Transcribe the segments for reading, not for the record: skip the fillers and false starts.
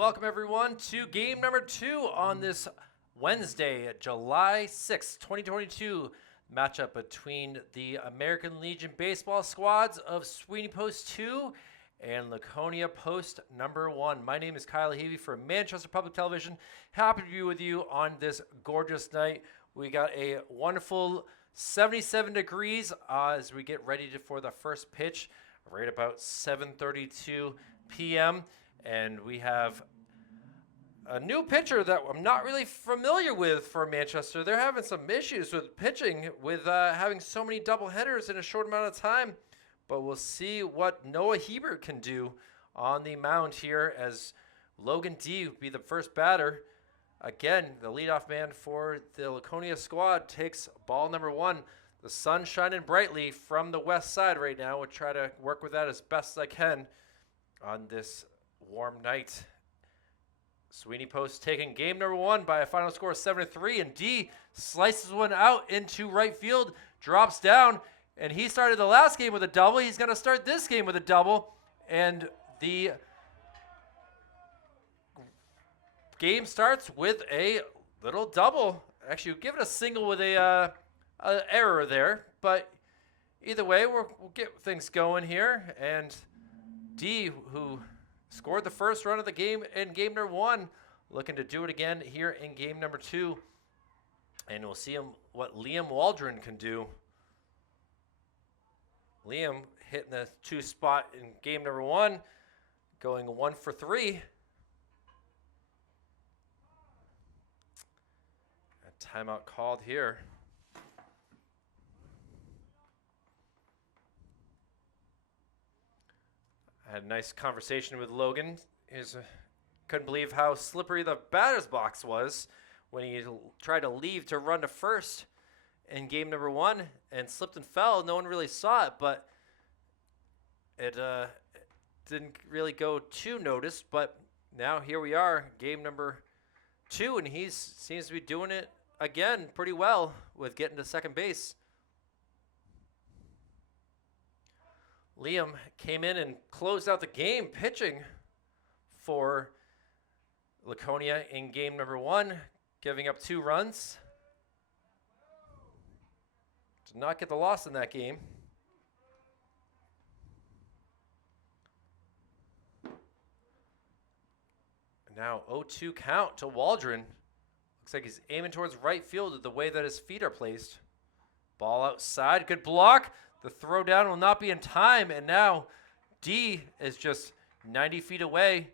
welcome everyone to game number 2 on this Wednesday, July 6th, 2022. Matchup between the American Legion baseball squads of Sweeney Post 2 and Laconia Post number 1. My name is Kyle Heavey from Manchester Public Television. Happy to be with you on this gorgeous night. We got a wonderful 77 degrees as we get ready for the first pitch right about 7:32 p.m. And we have a new pitcher that I'm not really familiar with for Manchester. They're having some issues with pitching with having so many doubleheaders in a short amount of time. But we'll see what Noah Hebert can do on the mound here as Logan D will be the first batter. Again, the leadoff man for the Laconia squad takes ball number 1. The sun shining brightly from the west side right now. We'll try to work with that as best as I can on this warm night. Sweeney Post taking game number 1 by a final score of 7-3, and D slices one out into right field, drops down, and he started the last game with a double. He's going to start this game with a double, and the game starts with a little double. Actually, we'll give it a single with a error there, but either way, we'll get things going here. And D, who scored the first run of the game in game number 1, looking to do it again here in game number 2. And we'll see what Liam Waldron can do. Liam hitting the 2 spot in game number 1, going 1 for 3. A timeout called here. I had a nice conversation with Logan. Couldn't believe how slippery the batter's box was when he tried to leave to run to first in game number 1 and slipped and fell. No one really saw it, but it didn't really go too noticed. But now here we are, game number 2, and he seems to be doing it again pretty well with getting to second base. Liam came in and closed out the game pitching for Laconia in game number 1, giving up 2 runs. Did not get the loss in that game. Now 0-2 count to Waldron. Looks like he's aiming towards right field with the way that his feet are placed. Ball outside, good block. The throw down will not be in time, and now D is just 90 feet away.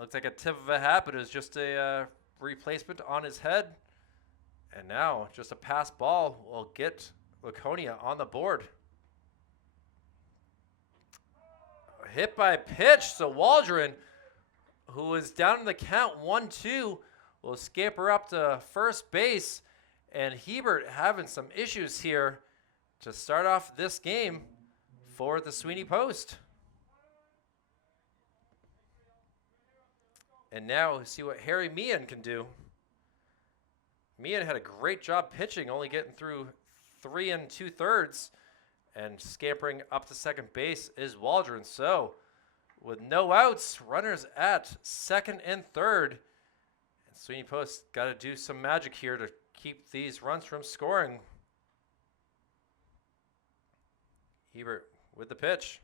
Looks like a tip of a hat, but it was just a replacement on his head. And now just a pass ball will get Laconia on the board. Hit by pitch, so Waldron, who is down in the count 1-2, will scamper up to first base. And Hebert having some issues here to start off this game for the Sweeney Post. And now see what Harry Meehan can do. Meehan had a great job pitching, only getting through 3 2/3, and scampering up to second base is Waldron. So with no outs, runners at second and third, and Sweeney Post got to do some magic here to keep these runs from scoring. Hebert with the pitch.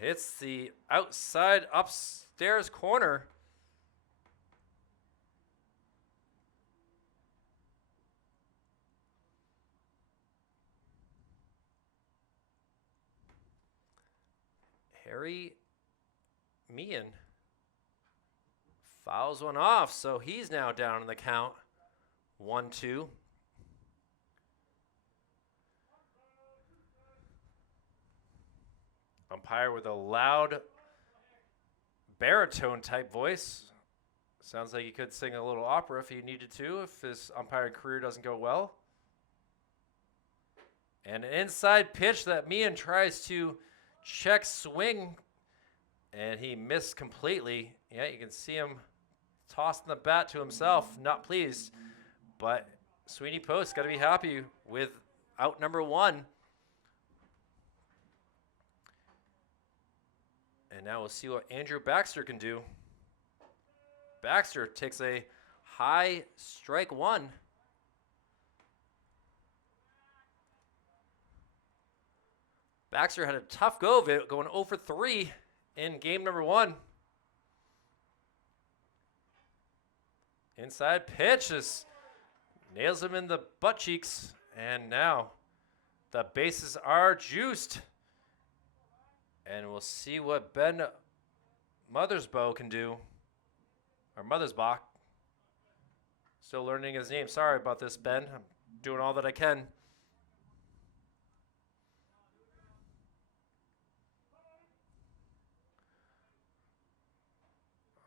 Hits the outside upstairs corner. Harry Meehan fouls one off, so he's now down in the count 1-2. Umpire with a loud baritone type voice. Sounds like he could sing a little opera if he needed to, if his umpiring career doesn't go well. And an inside pitch that Meehan tries to check swing, and he missed completely. Yeah, you can see him tossing the bat to himself, not pleased. But Sweeney Post got to be happy with out number 1. And now we'll see what Andrew Baxter can do. Baxter takes a high strike one. Baxter had a tough go of it, going 0 for 3 in game number 1. Inside pitch just nails him in the butt cheeks. And now the bases are juiced. And we'll see what Ben Mothersbaugh can do. Or Mothersbaugh. Still learning his name. Sorry about this, Ben. I'm doing all that I can.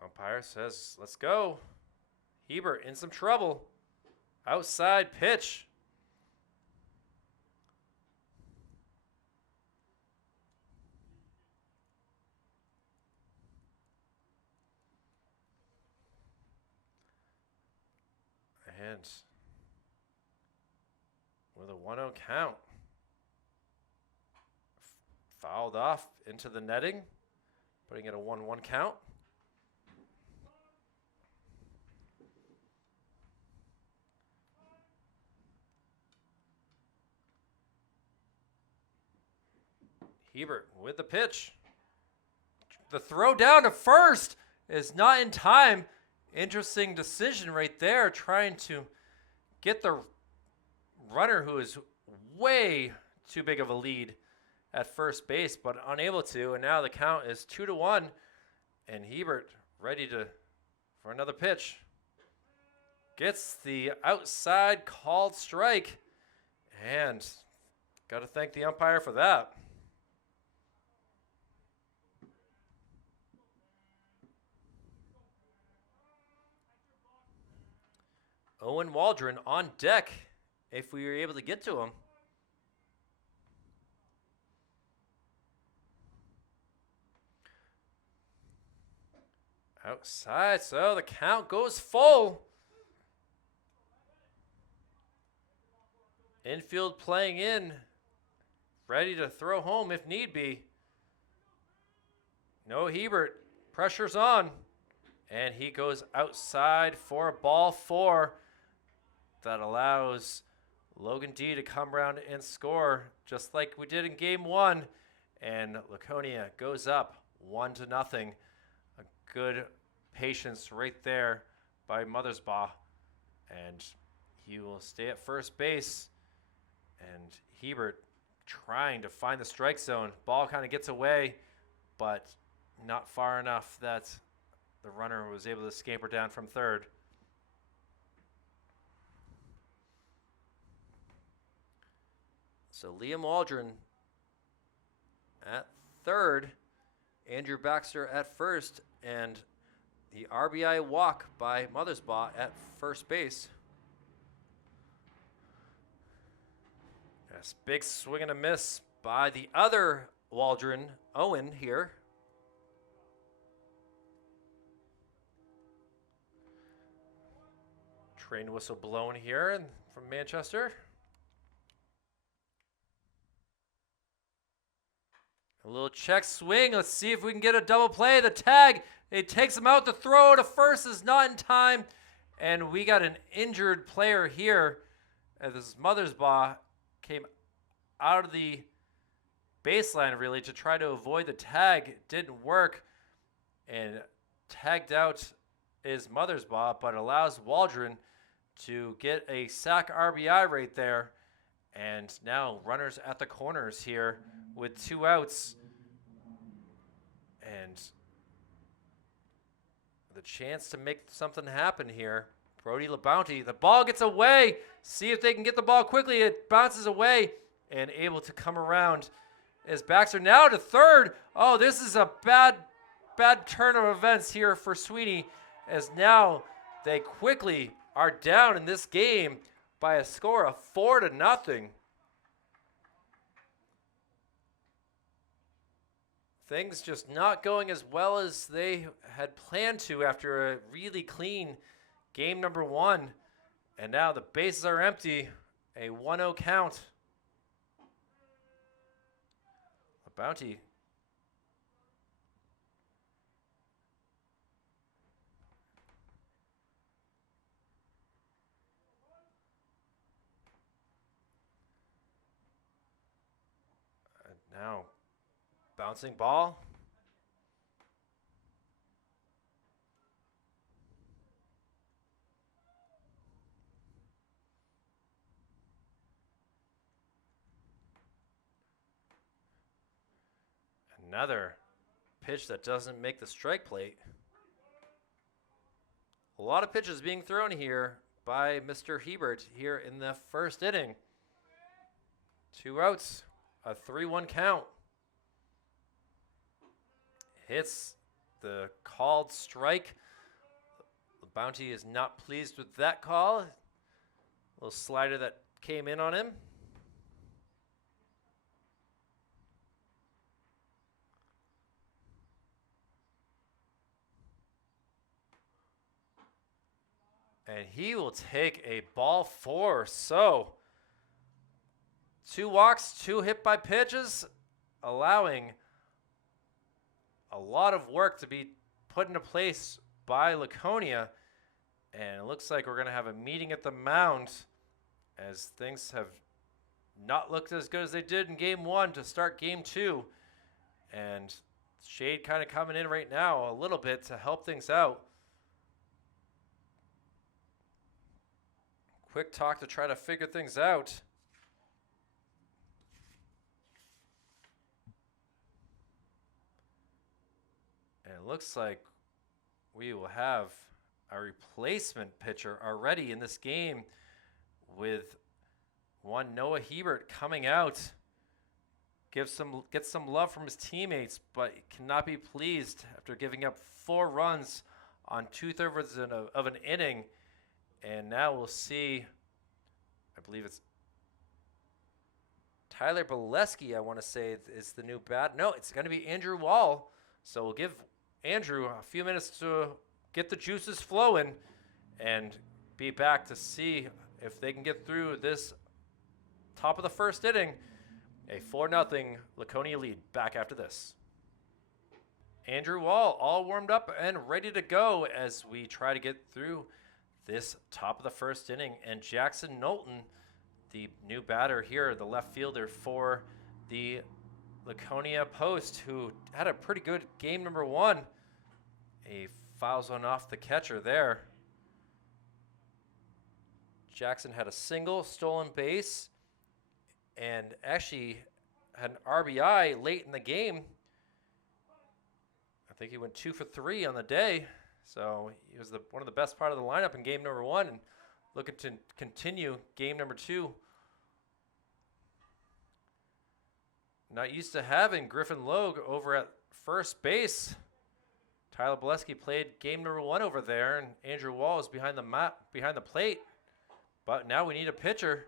Umpire says, let's go. Hebert in some trouble. Outside pitch. And with a 1-0 count. Fouled off into the netting, putting it a 1-1 count. Hebert with the pitch. The throw down to first is not in time. Interesting decision right there, trying to get the runner who is way too big of a lead at first base, but unable to. And now the count is 2-1, and Hebert ready for another pitch. Gets the outside called strike, and got to thank the umpire for that. Owen Waldron on deck if we were able to get to him. Outside, so the count goes full. Infield playing in, ready to throw home if need be. No Hebert, pressure's on, and he goes outside for ball 4. That allows Logan D to come around and score just like we did in game 1. And Laconia goes up 1-0. A good patience right there by Mothersbaugh. And he will stay at first base. And Hebert trying to find the strike zone. Ball kind of gets away, but not far enough that the runner was able to scamper down from third. So Liam Waldron at third, Andrew Baxter at first, and the RBI walk by Mothersbaugh at first base. Yes, big swing and a miss by the other Waldron, Owen here. Train whistle blown here from Manchester. A little check swing. Let's see if we can get a double play. The tag, it takes him out. The throw to first is not in time. And we got an injured player here. As this Mothersbaugh came out of the baseline really to try to avoid the tag. It didn't work. And tagged out is Mothersbaugh, but allows Waldron to get a sack RBI right there. And now runners at the corners here with 2 outs. And the chance to make something happen here. Brody LaBounty, the ball gets away. See if they can get the ball quickly. It bounces away and able to come around is Baxter. Now to third. Oh, this is a bad turn of events here for Sweeney, as now they quickly are down in this game by a score of 4-0. Things just not going as well as they had planned to after a really clean game number 1. And now the bases are empty. A 1-0 count. LaBounty Now, bouncing ball. Another pitch that doesn't make the strike plate. A lot of pitches being thrown here by Mr. Hebert here in the first inning. 2 outs, a 3-1 count. Hits the called strike. The Bounty is not pleased with that call. A little slider that came in on him. And he will take a ball 4. So 2 walks, 2 hit by pitches, allowing a lot of work to be put into place by Laconia. And it looks like we're going to have a meeting at the mound as things have not looked as good as they did in Game 1 to start Game 2. And shade kind of coming in right now a little bit to help things out. Quick talk to try to figure things out. And it looks like we will have a replacement pitcher already in this game with one Noah Hebert coming out. Get some love from his teammates, but cannot be pleased after giving up 4 runs on 2/3 of an inning. And now we'll see, I believe it's Tyler Bolesky, I want to say, is the new bat. No, it's going to be Andrew Wall. So we'll give Andrew a few minutes to get the juices flowing and be back to see if they can get through this top of the first inning. A 4-0 Laconia lead. Back after this. Andrew Wall all warmed up and ready to go as we try to get through this top of the first inning. And Jackson Knowlton, the new batter here, the left fielder for the Laconia Post, who had a pretty good game number 1. A fouls one off the catcher there. Jackson had a single, stolen base, and actually had an RBI late in the game. I think he went 2 for 3 on the day. So he was one of the best part of the lineup in game number 1 and looking to continue game number 2. Not used to having Griffin Logue over at first base. Tyler Bolesky played game number 1 over there, and Andrew Wall is behind the plate. But now we need a pitcher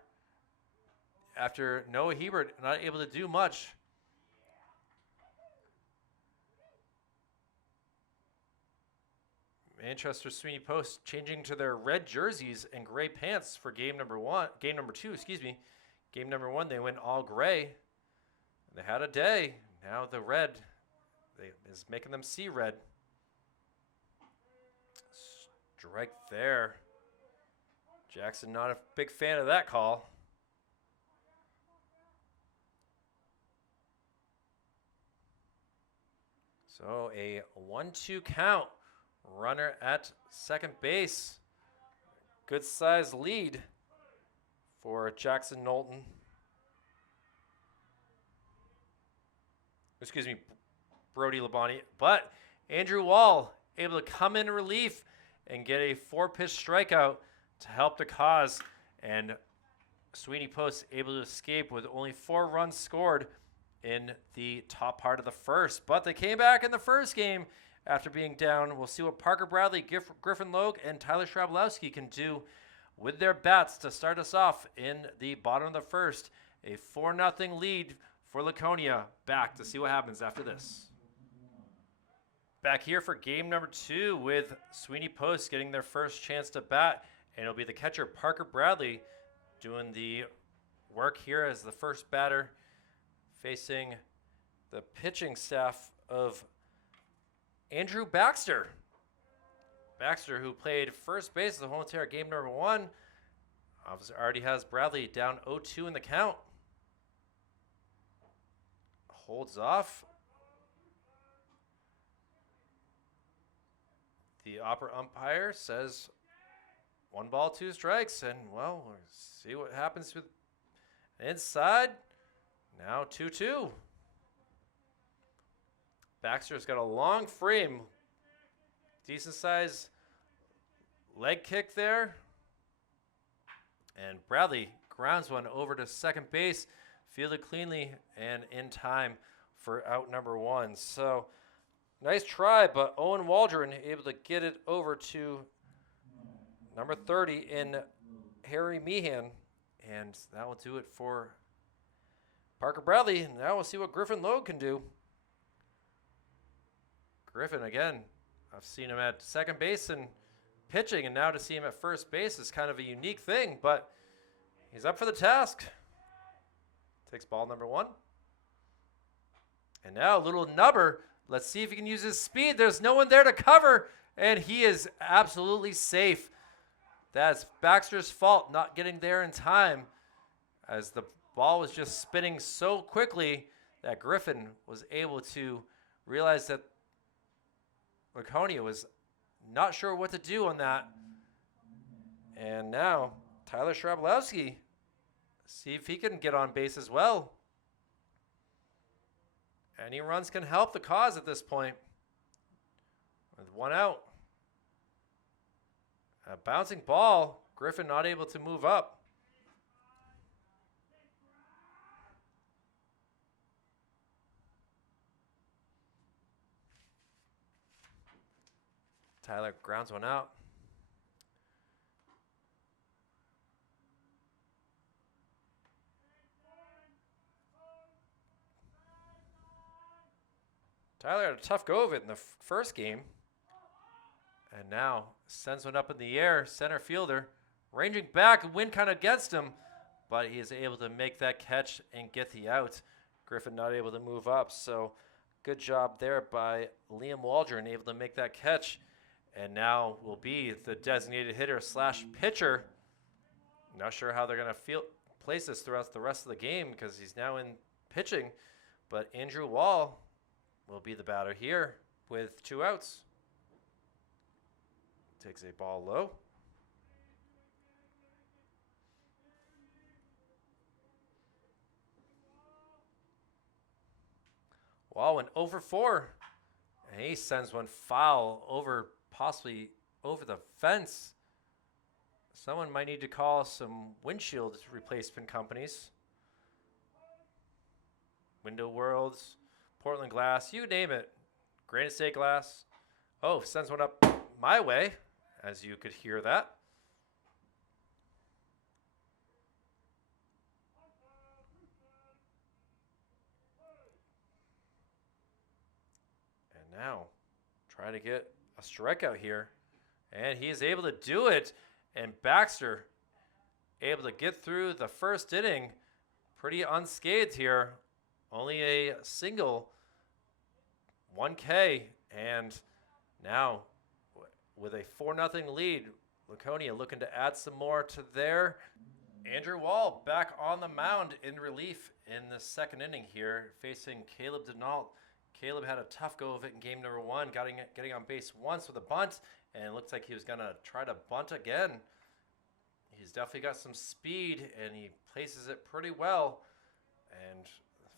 after Noah Hebert not able to do much. Manchester Sweeney Post changing to their red jerseys and gray pants for game number 2, excuse me. Game number 1, they went all gray. They had a day. Now the red is making them see red. Strike there. Jackson not a big fan of that call. So a 1-2 count. Runner at second base. Good size lead for Jackson Knowlton. Excuse me, Brody Labonte. But Andrew Wall able to come in relief and get a 4-pitch strikeout to help the cause. And Sweeney Post able to escape with only 4 runs scored in the top part of the first. But they came back in the first game after being down. We'll see what Parker Bradley, Griffin Logue, and Tyler Schrablowski can do with their bats to start us off in the bottom of the first. A 4-0 lead for Laconia. Back to see what happens after this. Back here for game number 2 with Sweeney Post getting their first chance to bat. And it'll be the catcher, Parker Bradley, doing the work here as the first batter, facing the pitching staff of Andrew Baxter. Baxter, who played first base the whole entire game number 1, obviously already has Bradley down 0-2 in the count. holds off. The upper umpire says 1 ball, 2 strikes, and well, we'll see what happens with inside. Now 2-2. Baxter's got a long frame, decent size leg kick there, and Bradley grounds one over to second base, fielded cleanly and in time for out number 1. So nice try, but Owen Waldron able to get it over to number 30 in Harry Meehan, and that will do it for Parker Bradley. Now we'll see what Griffin Logue can do. Griffin, again, I've seen him at second base and pitching, and now to see him at first base is kind of a unique thing, but he's up for the task. Takes ball number 1. And now a little nubber. Let's see if he can use his speed. There's no one there to cover, and he is absolutely safe. That's Baxter's fault, not getting there in time, as the ball was just spinning so quickly that Griffin was able to realize that Laconia was not sure what to do on that. And now Tyler Schrablowski, see if he can get on base as well. Any runs can help the cause at this point. With 1 out. A bouncing ball. Griffin not able to move up. Tyler grounds one out. Tyler had a tough go of it in the first game. And now sends one up in the air. Center fielder ranging back. Wind kind of against him. But he is able to make that catch and get the out. Griffin not able to move up. So good job there by Liam Waldron, able to make that catch. And now will be the designated hitter / pitcher. Not sure how they're going to place this throughout the rest of the game because he's now in pitching. But Andrew Wall will be the batter here with 2 outs. Takes a ball low. Wall went 0 for 4. And he sends one foul over, possibly over the fence. Someone might need to call some windshield replacement companies. Window Worlds, Portland Glass, you name it. Granite State Glass. Oh, sends one up my way, as you could hear that. And now, try to get a strikeout here. And he is able to do it. And Baxter able to get through the first inning pretty unscathed here. Only a single, 1K. And now, with a 4-0 lead, Laconia looking to add some more to there. Andrew Wall back on the mound in relief in the second inning here, facing Caleb Denault. Caleb had a tough go of it in game number 1, getting on base once with a bunt, and it looks like he was going to try to bunt again. He's definitely got some speed, and he places it pretty well. And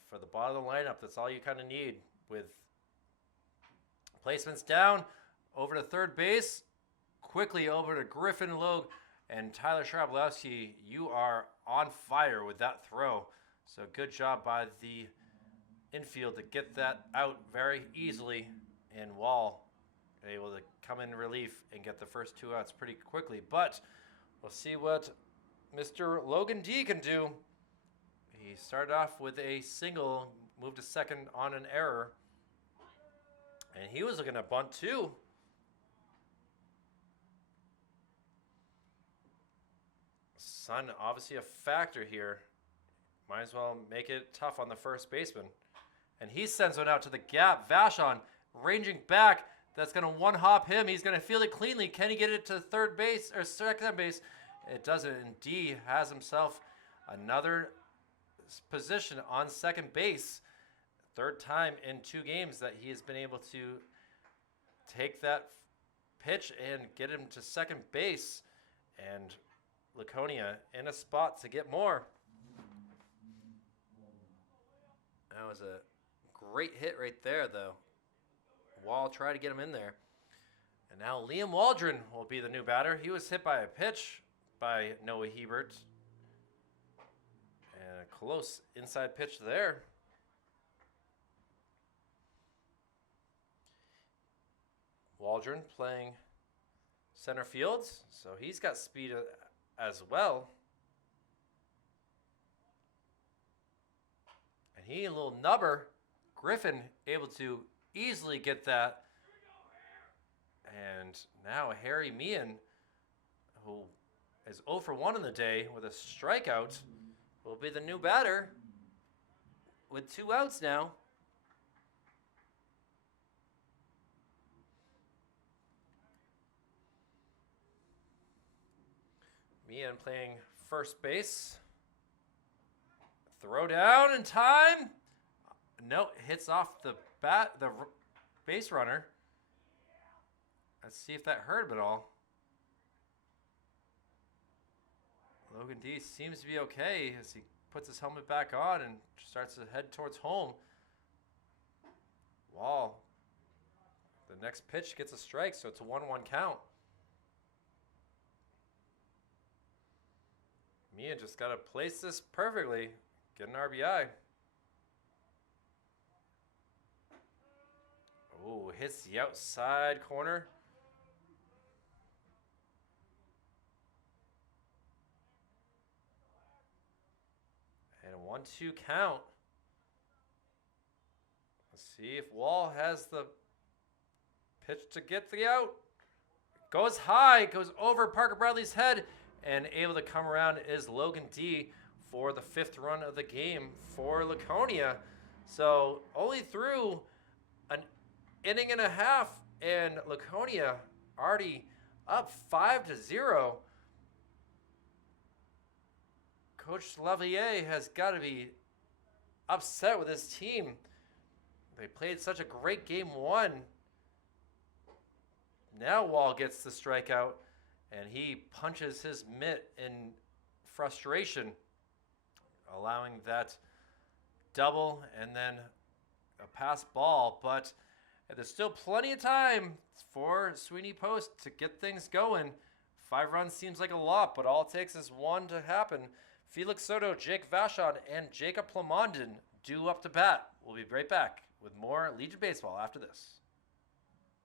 for the bottom of the lineup, that's all you kind of need. With placements down, over to third base, quickly over to Griffin Logue, and Tyler Schrablowski, you are on fire with that throw. So good job by the infield to get that out very easily, and Wall able to come in relief and get the first 2 outs pretty quickly. But we'll see what Mr. Logan D can do. He started off with a single, moved to second on an error, and he was looking to bunt too. Sun obviously a factor here. Might as well make it tough on the first baseman. And he sends one out to the gap. Vashon ranging back. That's going to one-hop him. He's going to field it cleanly. Can he get it to third base or second base? It doesn't. And D has himself another position on second base. third time in 2 games that he has been able to take that pitch and get him to second base. And Laconia in a spot to get more. That was a great hit right there, though. Wall tried to get him in there. And now Liam Waldron will be the new batter. He was hit by a pitch by Noah Hebert. And a close inside pitch there. Waldron playing center field, so he's got speed as well. And he, a little nubber, Griffin able to easily get that. And now Harry Meehan, who is 0 for 1 in the day with a strikeout, will be the new batter with 2 outs now. Meehan playing first base. Throw down in time. No, hits off the base runner. Let's see if that hurt him at all. Logan D seems to be okay as he puts his helmet back on and starts to head towards home. Wall. The next pitch gets a strike, so it's a 1-1 count. Mia just got to place this perfectly. Get an RBI. Oh, hits the outside corner. And a 1-2 count. Let's see if Wall has the pitch to get the out. Goes high, goes over Parker Bradley's head, and able to come around is Logan D for the 5th run of the game for Laconia. So only through an inning and a half, and Laconia already up 5-0. Coach Lavalier has got to be upset with his team. They played such a great game 1. Now Wall gets the strikeout, and he punches his mitt in frustration, allowing that double and then a pass ball. But there's still plenty of time for Sweeney Post to get things going. 5 runs seems like a lot, but all it takes is 1 to happen. Felix Soto, Jake Vachon, and Jacob Plamondon due up to bat. We'll be right back with more Legion Baseball after this.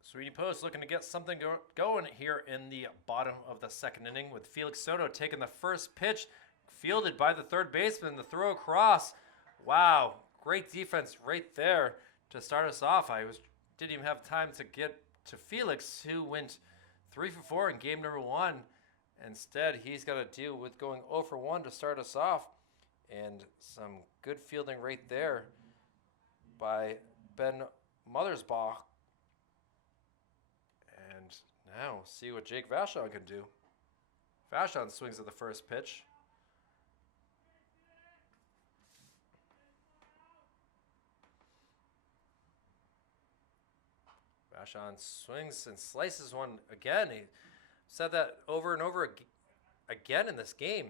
Sweeney Post looking to get something going here in the bottom of the 2nd inning with Felix Soto taking the first pitch, fielded by the 3rd baseman, the throw across. Wow, great defense right there to start us off. Didn't even have time to get to Felix, who went 3 for 4 in game number 1. Instead, he's got to deal with going 0 for 1 to start us off. And some good fielding right there by Ben Mothersbach. And now see what Jake Vachon can do. Vachon swings at the first pitch. Vachon swings and slices one again. He said that over and over again in this game.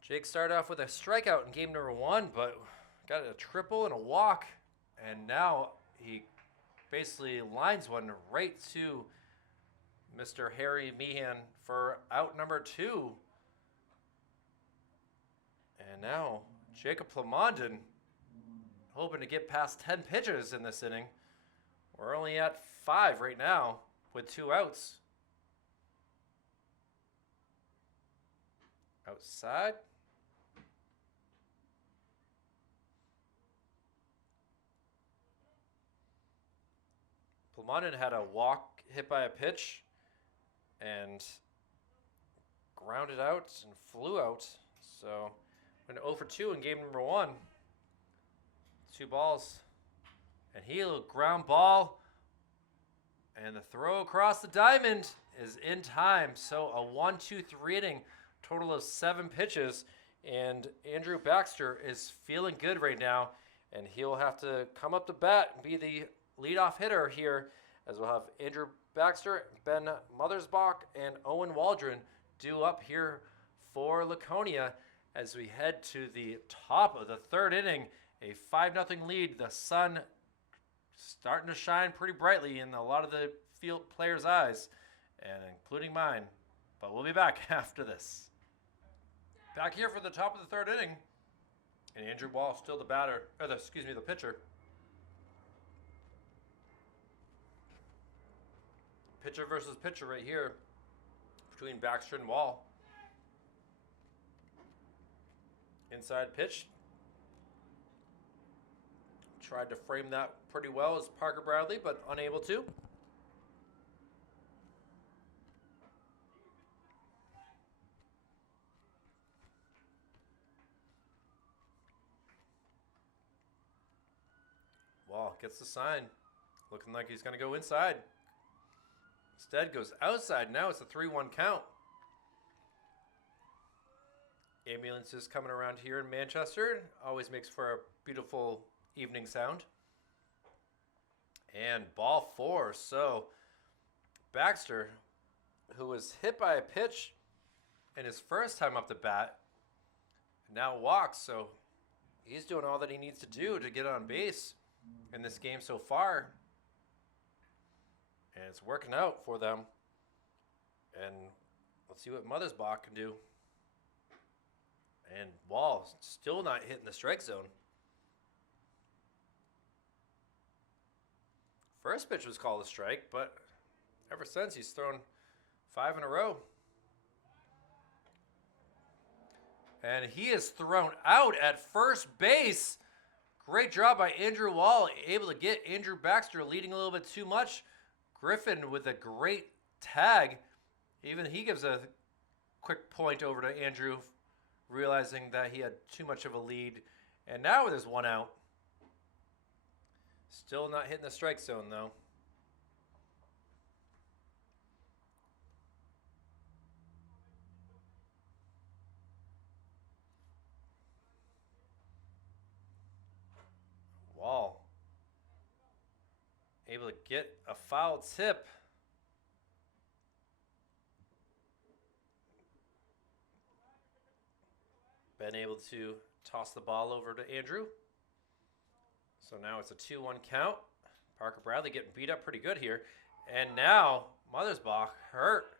Jake started off with a strikeout in game number 1, but got a triple and a walk. And now he basically lines one right to Mr. Harry Meehan for out number 2. And now Jacob Plamondon hoping to get past 10 pitches in this inning. We're only at 5 right now with 2 outs. Outside. Plamondon had a walk hit by a pitch and grounded out and flew out. So went 0 for 2 in game number 1. 2 balls. And he'll ground ball. And the throw across the diamond is in time. So a 1-2-3 inning, total of 7 pitches And Andrew Baxter is feeling good right now, and he'll have to come up to bat and be the leadoff hitter here, as we'll have Andrew Baxter, Ben Mothersbach, and Owen Waldron due up here for Laconia as we head to the top of the third inning. A 5-0 lead. The sun starting to shine pretty brightly in a lot of the field players' eyes, and including mine. But we'll be back after this. Back here for the top of the third inning, and Andrew Wall still the batter, or the pitcher. Pitcher versus pitcher right here between Baxter and Wall. Inside pitch. Tried to frame that pretty well as Parker Bradley, but unable to. Wall gets the sign, looking like he's going to go inside. Instead goes outside. Now it's a 3-1 count. Ambulances coming around here in Manchester. Always makes for a beautiful evening sound. And ball 4. So Baxter, who was hit by a pitch in his first time up the bat, now walks. So he's doing all that he needs to do to get on base in this game so far. And it's working out for them. And let's see what Mothersbach can do. And Wall still not hitting the strike zone. First pitch was called a strike, but ever since he's thrown 5 in a row. And he is thrown out at first base. Great job by Andrew Wall, able to get Andrew Baxter leading a little bit too much. Griffin with a great tag. Even he gives a quick point over to Andrew, realizing that he had too much of a lead. And now with his 1 out. Still not hitting the strike zone, though. Wall able to get a foul tip. Been able to toss the ball over to Andrew. So now it's a 2-1 count. Parker Bradley getting beat up pretty good here. And now Mothersbach hurt.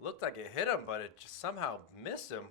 Looked like it hit him, but it just somehow missed him.